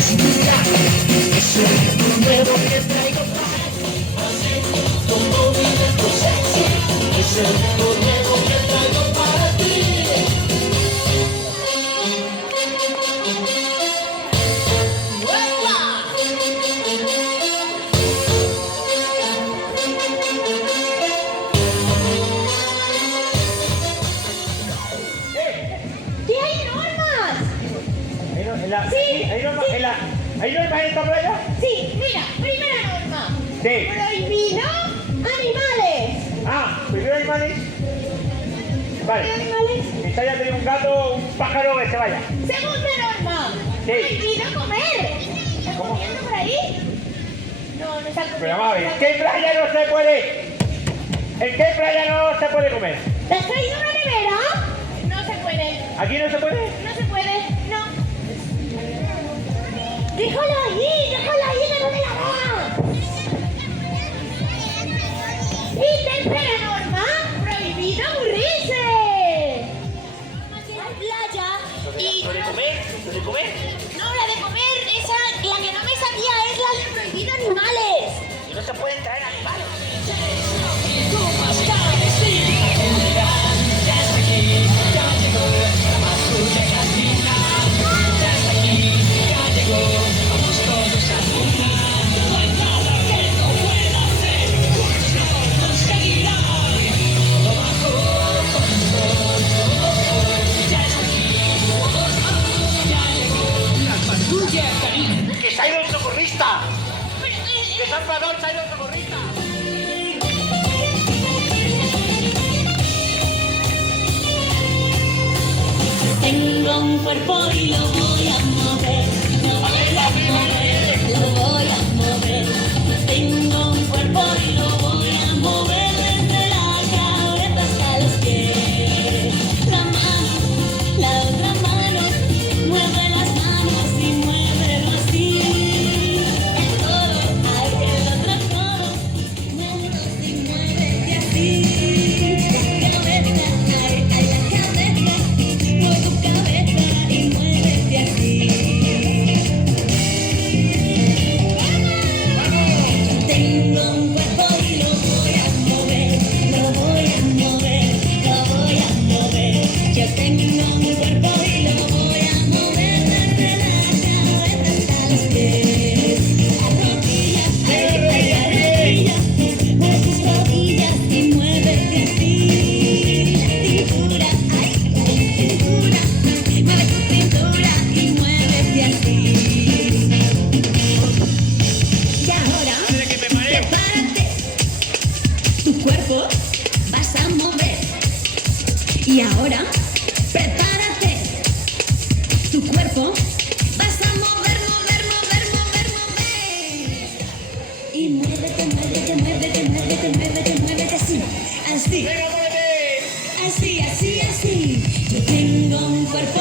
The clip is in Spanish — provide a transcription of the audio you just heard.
cintura. Es el ritmo nuevo que traigo para ti. Con movimiento sexy. Es el ritmo nuevo que traigo para ti. ¿Hay normas en esta playa? Sí, mira, primera norma. Sí. Prohibido animales. Ah, primero animales. Vale. Animales. Esta ya tiene un gato, un pájaro que se vaya. Segunda norma. Sí. Prohibido comer. ¿Estás comiendo por ahí? No, no está comiendo. Pero vamos a ver, ¿en qué playa no se puede? ¿En qué playa no se puede comer? ¿Te has traído una nevera? No se puede. ¿Aquí no se puede? No se puede, no. ¡Déjalo ahí! ¡Que no me la da! Y tercera norma, prohibido aburrirse. Hay playa y... ¿Lo de comer? ¿Lo de comer? No, la de comer, esa, la que no me sabía es la de prohibido animales. Y no se pueden traer animales. ¡Que se ha ido el socorrista! ¡Que Salvador se ha ido el socorrista! Tengo un cuerpo y lo voy a mover, lo voy a mover, lo voy a mover. Tengo un cuerpo y lo voy a mover desde la cabeza hasta los pies. La mano, la otra mano, mueve las manos y muévelo así. El codo, ay, el otro codo, muévelos y muévete así. La cabeza, ay, ay, la cabeza. Mueve tu cabeza y muévete así. Tengo un cuerpo y lo voy a mover, lo voy a mover, lo voy a mover. Yo tengo un cuerpo y lo voy a mover desde la cabeza hasta los pies. Arrodillas, ay, ay, arrodillas, mueve tus rodillas y muévete así. La cintura, ay, ay, cintura, mueve tu cintura y muévete así. Y ahora, prepárate, tu cuerpo vas a mover. Y ahora, prepárate, tu cuerpo vas a mover, mover, mover, mover, mover. Y muévete, muévete, muévete, muévete, muévete, muévete así, así, ¡Venga, muévete! así, así, así. Yo tengo un cuerpo